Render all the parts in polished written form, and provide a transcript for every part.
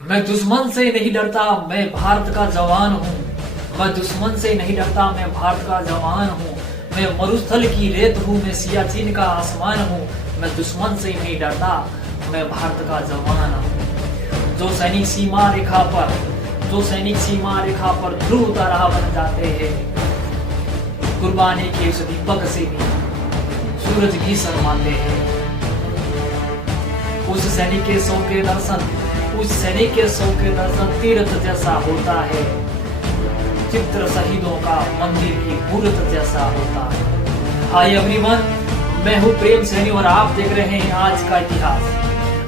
मैं दुश्मन से नहीं डरता, मैं भारत का जवान हूँ। मैं दुश्मन से नहीं डरता, मैं भारत का जवान हूँ। मैं मरुस्थल की रेत हूँ, मैं सियाचिन का आसमान हूँ। मैं दुश्मन से नहीं डरता, मैं भारत का जवान हूँ। जो सैनिक सीमा रेखा पर ध्रुव तारा बन जाते हैं, कुर्बानी के उस दीपक से भी सूरज भी शर्माते हैं। उस सैनिक के शव के दर्शन तीर्थ जैसा होता है। चित्र शहीदों का मंदिर की मूर्त जैसा होता है। हाय एवरीवन, मैं हूँ प्रेम सैनी और आप देख रहे हैं आज का इतिहास।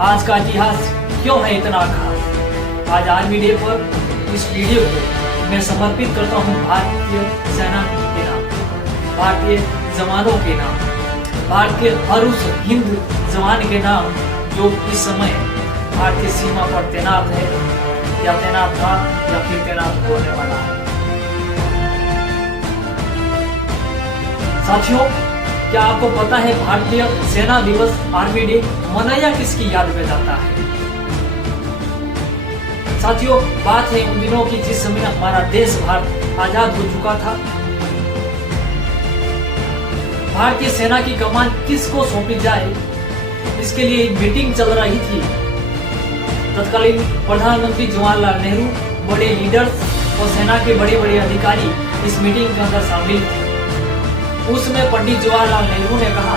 आज का इतिहास क्यों है इतना खास? आज आर्मी डे पर इस वीडियो को मैं समर्पित करता हूँ भारतीय सेना के नाम, भारतीय जवानों के नाम, भारत के हर उस हिंद जवान के नाम जो इस समय भारतीय सीमा पर तैनात है या तैनात था या फिर तैनात होने वाला है। साथियों, क्या आपको पता है भारतीय सेना दिवस आर्मी डे मनाया किसकी याद में जाता है? साथियों, बात है उन दिनों की जिस समय हमारा देश भारत आजाद हो चुका था। भारतीय सेना की कमान किसको सौंपी जाए, इसके लिए एक मीटिंग चल रही थी। तत्कालीन प्रधानमंत्री जवाहरलाल नेहरू, बड़े लीडर्स और सेना के बड़े बड़े अधिकारी इस मीटिंग के अंदर शामिल थे। उसमें पंडित जवाहरलाल नेहरू ने कहा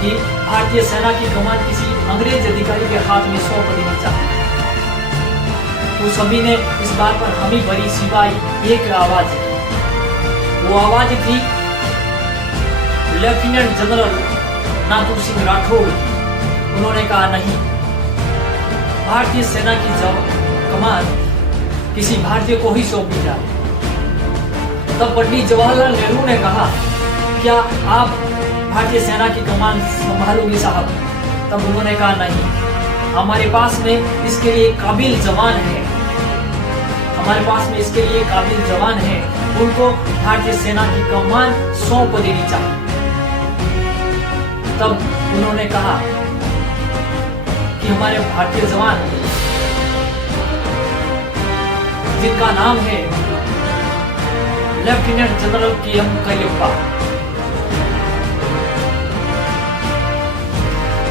कि भारतीय सेना की कमान किसी अंग्रेज अधिकारी के हाथ में सौंप देनी चाहिए। तो सभी ने इस बात पर हामी भरी सिवाय एक आवाज, वो आवाज थी लेफ्टिनेंट जनरल नाथू सिंह राठौड़। उन्होंने कहा नहीं, भारतीय सेना की कमान किसी भारतीय को ही सौंपी जाए। तब पंडित जवाहरलाल नेहरू ने कहा, क्या आप भारतीय सेना की कमान संभालोगे साहब? तब उन्होंने कहा नहीं, हमारे पास में इसके लिए काबिल जवान है, उनको भारतीय सेना की कमान सौंप देनी चाहिए। तब उन्होंने कहा कि हमारे भारतीय जवान जिनका नाम है लेफ्टिनेंट जनरल के.एम. करियप्पा,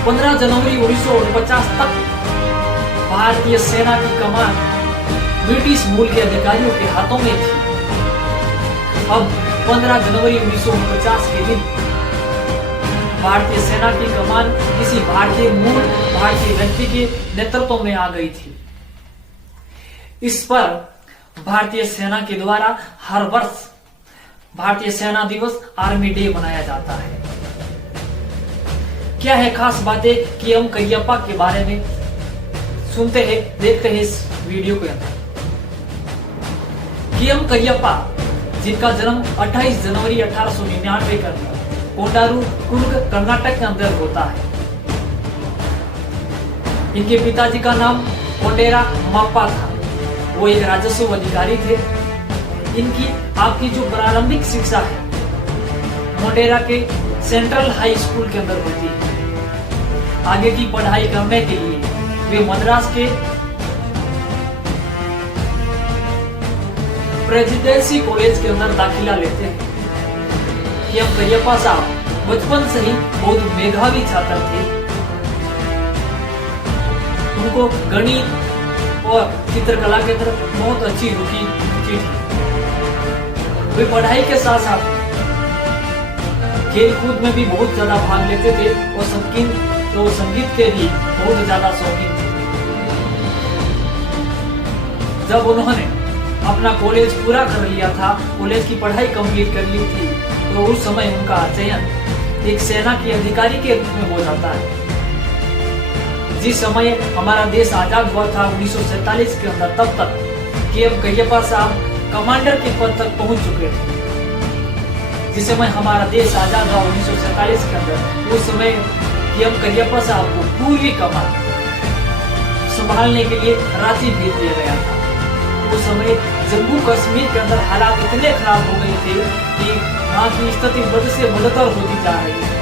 15 जनवरी 1949 तक भारतीय सेना की कमान ब्रिटिश मूल के अधिकारियों के हाथों में थी। अब 15 जनवरी 1949 के दिन भारतीय सेना की कमान किसी भारतीय मूल भारतीय व्यक्ति के नेतृत्व में आ गई थी। इस पर भारतीय सेना के द्वारा हर वर्ष भारतीय सेना दिवस आर्मी डे मनाया जाता है। क्या है खास बातें के.एम. करियप्पा के बारे में? सुनते हैं, देखते हैं इस वीडियो के अंदर। के.एम. करियप्पा, जिनका जन्म 28 जनवरी 1899 का कोंडारू कुर्ग कर्नाटक के अंदर होता है। इनके पिताजी का नाम कोंडेरा माप्पा था, वो एक राजस्व अधिकारी थे। इनकी आपकी जो प्रारंभिक शिक्षा है मोटेरा के सेंट्रल हाई स्कूल के अंदर होती है। आगे की पढ़ाई करने के लिए वे मद्रास के प्रेसिडेंसी कॉलेज के अंदर दाखिला लेते हैं। के.एम. करियप्पा साहब बचपन से ही बहुत मेधावी छात्र थे। उनको गणित और चित्रकला के तरफ बहुत अच्छी रुचि थी। वे पढ़ाई के साथ साथ खेल कूद में भी बहुत ज्यादा भाग लेते थे और संगीत के भी बहुत ज्यादा शौकीन थे। जब उन्होंने अपना कॉलेज पूरा कर लिया था, कॉलेज की पढ़ाई कंप्लीट कर ली थी, तो उस समय उनका चयन एक सेना के अधिकारी के रूप में हो जाता है। जिस समय हमारा देश आजाद हुआ था 1947 के अंदर, तब तक के.एम. करियप्पा साहब कमांडर के पद तक पहुंच चुके थे। जिस समय हमारा देश आजाद हुआ 1947 के अंदर, उस समय के.एम. करियप्पा साहब को पूरी कमान संभालने के लिए रांची भेज दिया गया था। उस समय जम्मू कश्मीर के अंदर हालात इतने खराब हो गए थे कि वहाँ की स्थिति बद से बदतर होती जा रही है।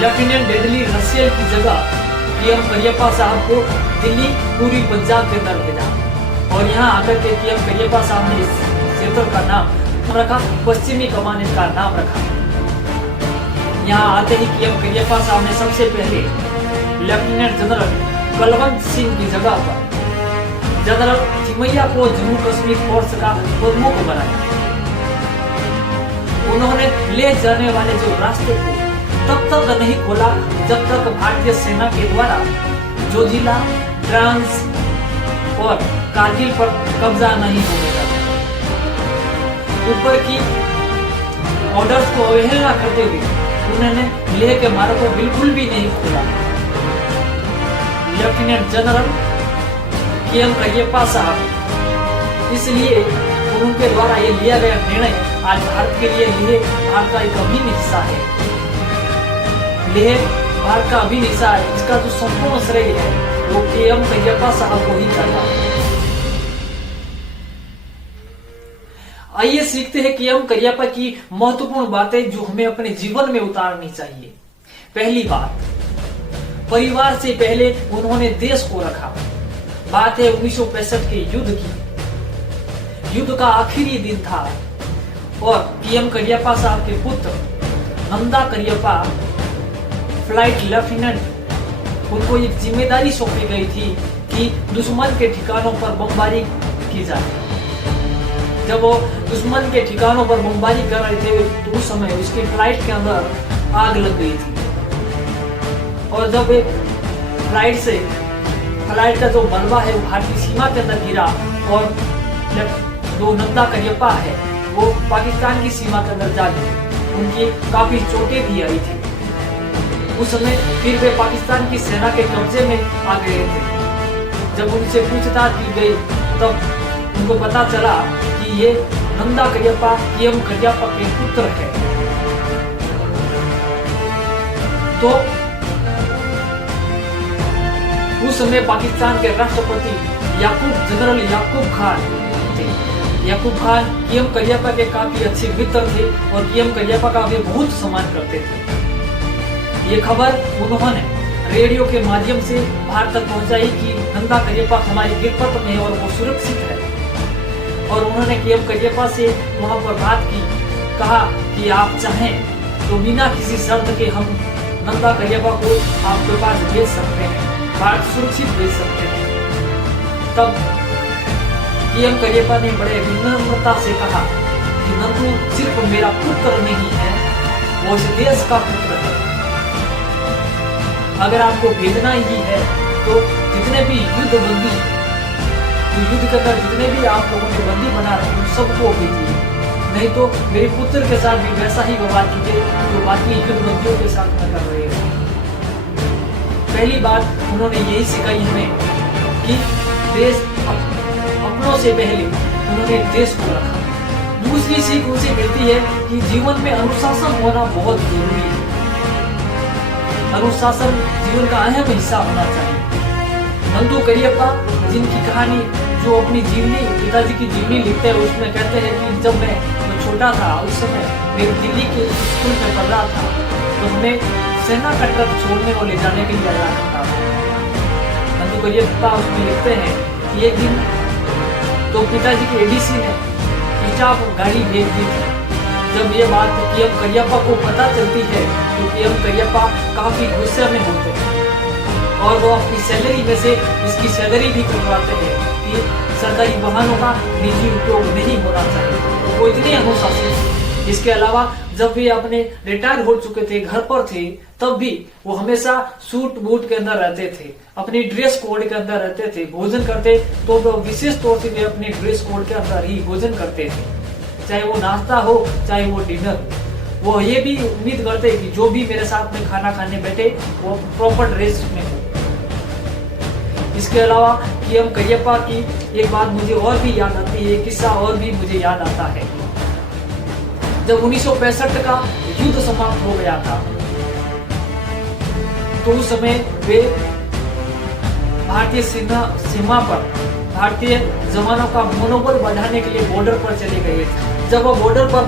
लेफ्टिनेंट डेडली रसेल की जगह पीएम करियप्पा साहब को दिल्ली पूर्वी पंजाब के अंदर भेजा और यहाँ आकर के पीएम करियप्पा साहब ने इस क्षेत्र का नाम रखा पश्चिमी कमान, इसका नाम रखा। यहाँ आते ही पीएम करियप्पा साहब ने सबसे पहले लेफ्टिनेंट जनरल बलवंत सिंह की जगह पर जनरल चिमैया को जम्मू कश्मीर फोर्स का प्रमुख बनाया। उन्होंने ले जाने वाले जो रास्ते को तब तक नहीं खोला जब तक भारतीय सेना के द्वारा जोजिला, ट्रांस और कारगिल पर कब्जा नहीं होने लगा। ऊपर की ऑर्डर्स को अवहेलना करते हुए उन्होंने लेह के मार्ग को बिल्कुल भी नहीं खोला। लेफ्टिनेंट जनरल पीएम करियप्पा साहब, इसलिए उनके द्वारा ये लिया गया निर्णय आज भारत के लिए लेह भारत का एक अभिन्न हिस्सा है। लेह भारत का अभिन्न हिस्सा है, इसका जो संपूर्ण श्रेय है वो पीएम करियप्पा साहब को ही जाता है। आइए सीखते हैं पीएम करियप्पा की महत्वपूर्ण बातें जो हमें अपने जीवन में उतारनी चाहिए। पहली बात, परिवार से पहले उन्होंने देश को रखा। बात है 1965 के युद्ध की। युद्ध का आखिरी दिन था और पीएम करियप्पा साहब के पुत्र नंदा करियप्पा, फ्लाइट लेफ्टिनेंट, उनको एक जिम्मेदारी सौंपी गई थी कि दुश्मन के ठिकानों पर बमबारी की जाए। जब वो दुश्मन के ठिकानों पर बमबारी कर रहे थे तो उस समय उसकी फ्लाइट के अंदर आग लग गई थी और जब एक फ्लाइट का जो मलबा है वो भारतीय सीमा के अंदर गिरा और जो नंदा करियप्पा है वो पाकिस्तान की सीमा के अंदर जा गिरी। उनकी काफी चोटें भी आई थी। उस समय फिर वे पाकिस्तान की सेना के कब्जे में आ गए थे। जब उनसे पूछताछ की गई तब उनको पता चला कि ये नंदा करियप्पा पीएम करियप्पा के पुत्र है। तो उस समय पाकिस्तान के राष्ट्रपति जनरल याकूब खान थे। याकूब खान पीएम करियप्पा के काफी अच्छे मित्र थे और पीएम करियप्पा का वे बहुत सम्मान करते थे। ये खबर उन्होंने रेडियो के माध्यम से भारत तक पहुंचाई कि नंदा करियप्पा हमारी गिरफ्त में है और वो सुरक्षित है। और उन्होंने पीएम करियप्पा से वहां पर बात की, कहा कि आप चाहें तो बिना किसी शर्त के हम नंदा करियप्पा को आपके पास भेज सकते हैं, भारत सुरक्षित भेज सकते हैं। तब पीएम करियप्पा ने बड़े विनम्रता से कहा कि नंदू सिर्फ मेरा पुत्र नहीं है, वो इस देश का पुत्र है। अगर आपको भेजना ही है तो जितने भी युद्ध के अंदर जितने भी आप लोगों को बंदी बना रहे हैं सबको भेजिए, नहीं तो मेरे पुत्र के साथ भी वैसा ही व्यवहार कीजिए जो बाकी युद्ध बंदियों के साथ न कर रहे हैं। पहली बात उन्होंने यही सिखाई हमें कि देश अपनों से पहले उन्होंने देश को रखा। दूसरी सीख उनसे मिलती है कि जीवन में अनुशासन होना बहुत जरूरी है। अनुशासन जीवन का अहम हिस्सा होना चाहिए। नंदू करियप्पा जिनकी कहानी जो अपनी जीवनी पिताजी की जीवनी लिखते हैं उसमें कहते हैं कि जब मैं छोटा था उस समय मेरे दिल्ली के स्कूल में पढ़ रहा था तो हमें सेना का ट्रक छोड़ने और ले जाने के लिए जाया करता था। नंदू करियप्पा उसमें लिखते हैं कि एक दिन तो पिताजी के एडीसी ने स्टाफ गाड़ी भेज दी थी। जब ये बात पीएम करियप्पा को पता चलती है तो पीएम करियप्पा काफी गुस्से में होते हैं और वो अपनी सैलरी में से इसकी सैलरी भी कटवाते हैं कि सरकारी वाहनों का निजी उपयोग नहीं होना चाहिए। वो इतने अनुशासित। इसके अलावा जब भी अपने रिटायर हो चुके थे, घर पर थे, तब भी वो हमेशा सूट बूट के अंदर रहते थे, अपनी ड्रेस कोड के अंदर रहते थे। भोजन करते तो विशेष तौर से वे अपने ड्रेस कोड के अंदर ही भोजन करते थे, चाहे वो नाश्ता हो चाहे वो डिनर। वो ये भी उम्मीद करते कि जो भी मेरे साथ में खाना खाने बैठे वो प्रॉपर ड्रेस में हो। इसके अलावा पीएम करियप्पा की एक बात मुझे और भी याद आती है, किस्सा और भी मुझे याद आता है। जब 1965 का युद्ध समाप्त हो गया था तो उस समय वे भारतीय सीमा पर भारतीय जवानों का मनोबल बढ़ाने के लिए बॉर्डर पर चले गए थे। जब वो बॉर्डर पर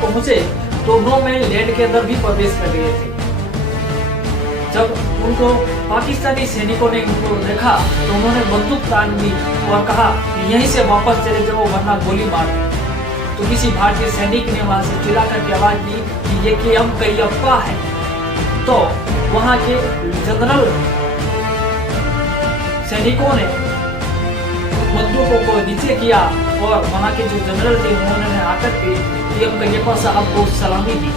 पहुंचे तो नो मैन लैंड के अंदर भी प्रवेश कर गए थे। जब उनको पाकिस्तानी सैनिकों ने उनको देखा तो उन्होंने बंदूक तान दी और कहा कि यहीं से वापस चले जाओ वरना गोली मार दें। तो किसी भारतीय सैनिक ने वहां से चिल्ला करके आवाज दी कि ये केएम करियप्पा है। तो वहां के जनरल सैनिकों ने बंदूकों को नीचे किया और वहां के जो जनरल थे उन्होंने आकर के केएम करियप्पा साहब को सलामी दी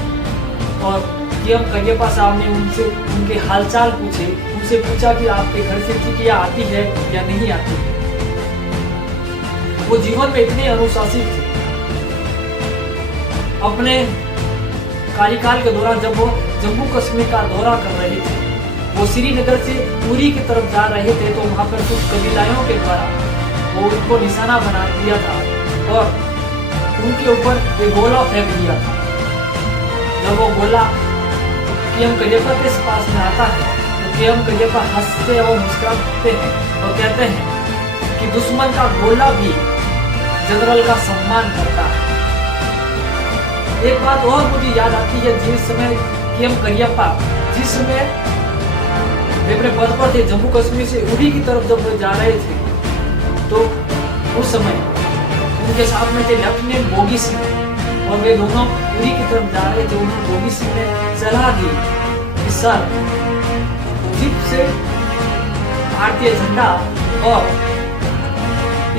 और केएम करियप्पा साहब ने उनसे उनके हालचाल पूछे, उनसे पूछा कि आपके घर से चिट्ठियां आती है या नहीं आती है। वो जीवन में इतने अनुशासित थे। अपने कार्यकाल के दौरान जब वो जम्मू कश्मीर का दौरा कर रहे थे, वो श्रीनगर से उरी की तरफ जा रहे थे, तो वहां पर कुछ कबीलाओं के द्वारा वो उनको निशाना बना दिया था और उनके ऊपर एक गोला फेंक दिया था। जब वो गोला केएम करियप्पा के पास में आता है तो केएम करियप्पा हंसते और मुस्कुराते हैं और कहते हैं कि दुश्मन का गोला भी जनरल का सम्मान करता है। एक बात और मुझे याद आती है, जिस समय केएम करियप्पा जिस समय वे अपने पद पर थे, जम्मू कश्मीर से उरी की तरफ जब वे जा रहे थे तो उस समय उनके साथ में थे लेफ्टिनेंट बोगी सिंह और वे दोनों उरी की तरफ जा रहे थे। उन्होंने बोगी सिंह ने सलाह दी कि सर जीप से भारतीय झंडा और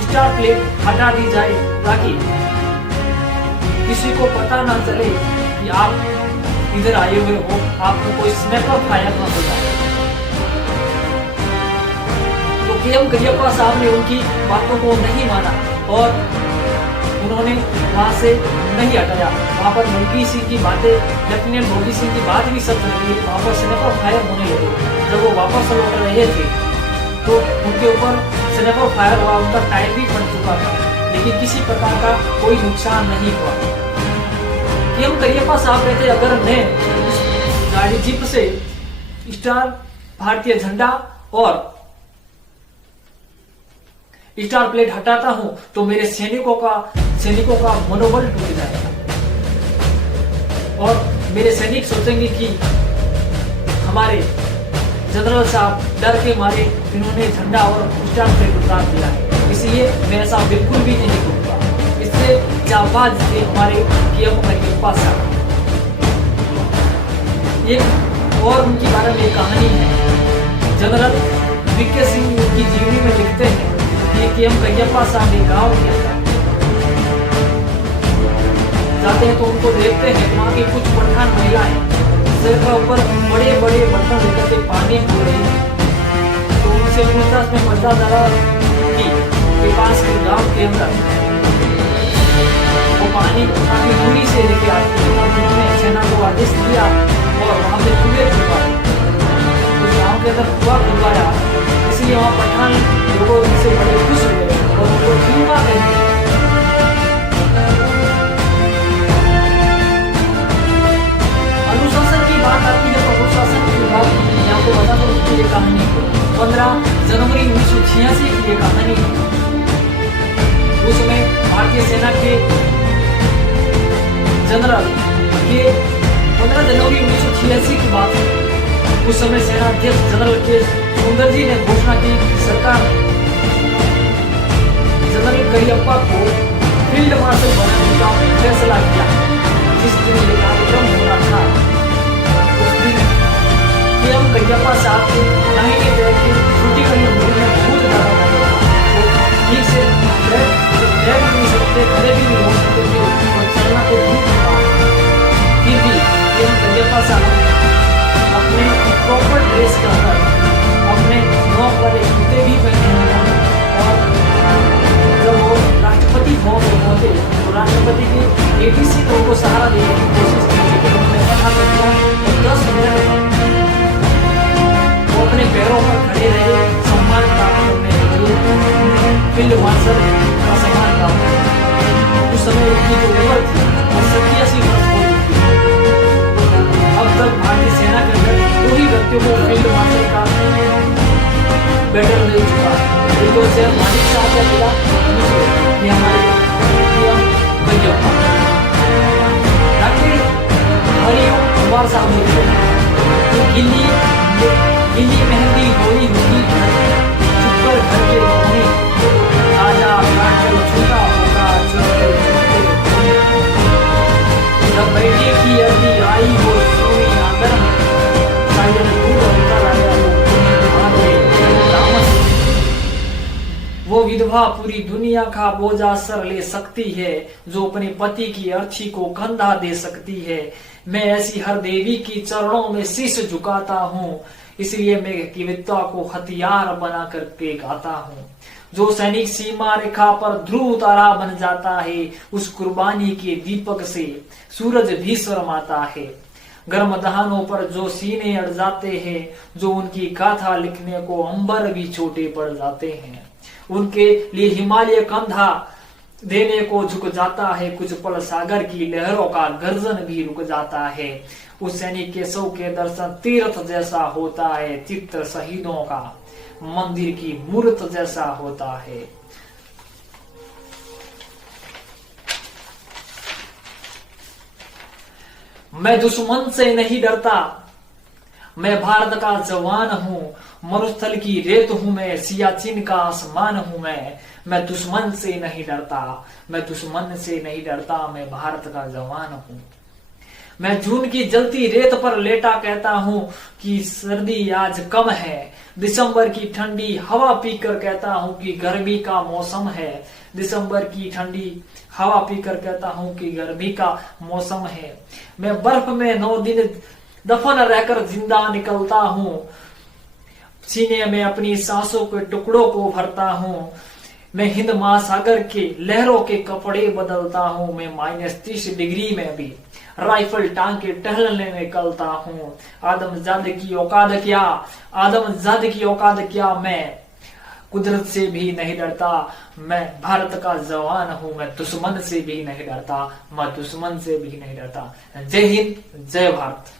स्टार प्लेट हटा दी जाए ताकि किसी को पता ना चले कि आप इधर आए हुए हो, आपको कोई स्नैपर फायर ना हो जाए। तो केएम करियप्पा साहब ने उनकी बातों को नहीं माना और उन्होंने वहां से नहीं हटाया। वहां पर बोगी सिंह की बातें, लेफ्टिनेंट बोगी सिंह की बात भी सच लगी। वहां पर स्नैपर फायर होने लगे। जब वो वापस लौट रहे थे तो उनके ऊपर स्नैपर फायर हुआ, उनका टायर भी फट चुका था, लेकिन किसी प्रकार का कोई नुकसान नहीं हुआ। केएम करियप्पा साहब कहते, अगर मैं इस गाड़ी जीप से स्टार भारतीय झंडा और स्टार प्लेट हटाता हूं तो मेरे सैनिकों का मनोबल टूट जाएगा और मेरे सैनिक सोचेंगे कि हमारे जनरल साहब डर के मारे इन्होंने झंडा और स्टार प्लेट उतार दिया है, इसलिए मैं ऐसा बिल्कुल भी नहीं करूंगा। इससे जाबाज थे हमारे केएम करियप्पा साहब। एक और उनके बारे में कहानी है। जनरल वीके सिंह उनकी जीवनी में लिखते हैं कि केएम करियप्पा साहब ने गांव किया था। जाते हैं तो उनको देखते हैं कि वहां की कुछ पठान महिलाएं सिर के ऊपर बड़े बड़े बर्तन लेकर के पानी पी रही है। तो उनसे पूछताछ में पता चला कि पास के गांव के अंदर वो पानी काफी दूरी से लेके आते हैं और उन्होंने सेना को आदेश दिया और वहां पे कुएं खुदवाए। तो गांव के अंदर कुआं खुदवाया, इसलिए वहां पठान लोगों से बड़े खुश हुए और उनको बीमा देंगे। अनुशासन की बात आती है तो अनुशासन की बात मैं आपको बता दूं कि ये कहानी 15 जनवरी 1986 की ये कहानी है। उस समय भारतीय सेना के जनरल के 15 जनवरी 1986 की बात है। उस समय सेना अध्यक्ष जनरल के सुंदर जी ने घोषणा की कि सरकार ने जनरल करियप्पा को फील्ड मार्शल बनाने का फैसला किया। जिस दिन ये कार्यक्रम हो रहा था उस दिन केएम करियप्पा साहब के दाहिने पैर की छुट्टी करने में बहुत ज्यादा लगा। वो ठीक से बैठ भी नहीं सकते, खड़े भी नहीं हो सकते थे और चलना तो दूर की बात। फिर भी केएम करियप्पा साहब अपने प्रॉपर ड्रेस के अंदर अपने नौक वाले जूते भी पहने हुए हैं और जब वो राष्ट्रपति भवन में पहुंचे तो राष्ट्रपति के एडीसी को उनको सहारा देने की कोशिश की, लेकिन उन्होंने कहा कि 10 मिनट वो अपने पैरों पर खड़े रहे सम्मान प्राप्त करने के लिए, फील्ड मार्शल का सम्मान प्राप्त किया। उस समय उनकी जो उम्र थी वो 87 वर्ष हो चुकी थी। अब तक भारतीय सेना के अंदर 2 ही व्यक्तियों को फील्ड मार्शल का बेटर मिल चुका है। एक तो सिर्फ मालिक साहब का मिला, दूसरे हमारे केएम करियप्पा। डॉक्टर हरिओम कुमार साहब ने गिल्ली आई हो सोनी आंगन में, शायद दूर उतर आया हो पुनीत भाग्य दामन में। वो विधवा पूरी दुनिया का बोझा सर ले सकती है, जो अपने पति की अर्थी को कंधा दे सकती है। मैं ऐसी हर देवी की चरणों में शीश झुकाता हूँ, इसलिए मैं कविता को हथियार बना करके गाता हूँ। जो सैनिक सीमा रेखा पर ध्रुव तारा बन जाता है, उस कुर्बानी के दीपक से सूरज भी शर्माता है। गर्म दहानों पर जो सीने अड़ जाते हैं, जो उनकी गाथा लिखने को अंबर भी छोटे पड़ जाते हैं, उनके लिए हिमालय कंधा देने को झुक जाता है। कुछ पल सागर की लहरों का गर्जन भी रुक जाता है। उस सैनिक के शव के दर्शन तीर्थ जैसा होता है, चित्र शहीदों का मंदिर की मूर्त जैसा होता है। मैं दुश्मन से नहीं डरता, मैं भारत का जवान हूँ। मरुस्थल की रेत हूँ मैं, सियाचिन का आसमान हूँ मैं दुश्मन से नहीं डरता, मैं दुश्मन से नहीं डरता, मैं भारत का जवान हूँ। मैं जून की जलती रेत पर लेटा कहता हूँ कि सर्दी आज कम है। दिसंबर की ठंडी हवा पीकर कहता हूँ कि गर्मी का मौसम है। दिसंबर की ठंडी हवा पीकर कहता हूँ कि गर्मी का मौसम है। मैं बर्फ में 9 दिन दफन रहकर जिंदा निकलता हूँ। सीने में अपनी सांसों के टुकड़ों को भरता हूँ। मैं हिंद महासागर के लहरों के कपड़े बदलता हूँ। मैं -30 डिग्री में भी राइफल टांग के टहलने निकलता हूँ। आदमजाद की औकात क्या, आदमजाद की औकात क्या, मैं कुदरत से भी नहीं डरता, मैं भारत का जवान हूँ। मैं दुश्मन से भी नहीं डरता, मैं दुश्मन से भी नहीं डरता। जय हिंद, जय भारत।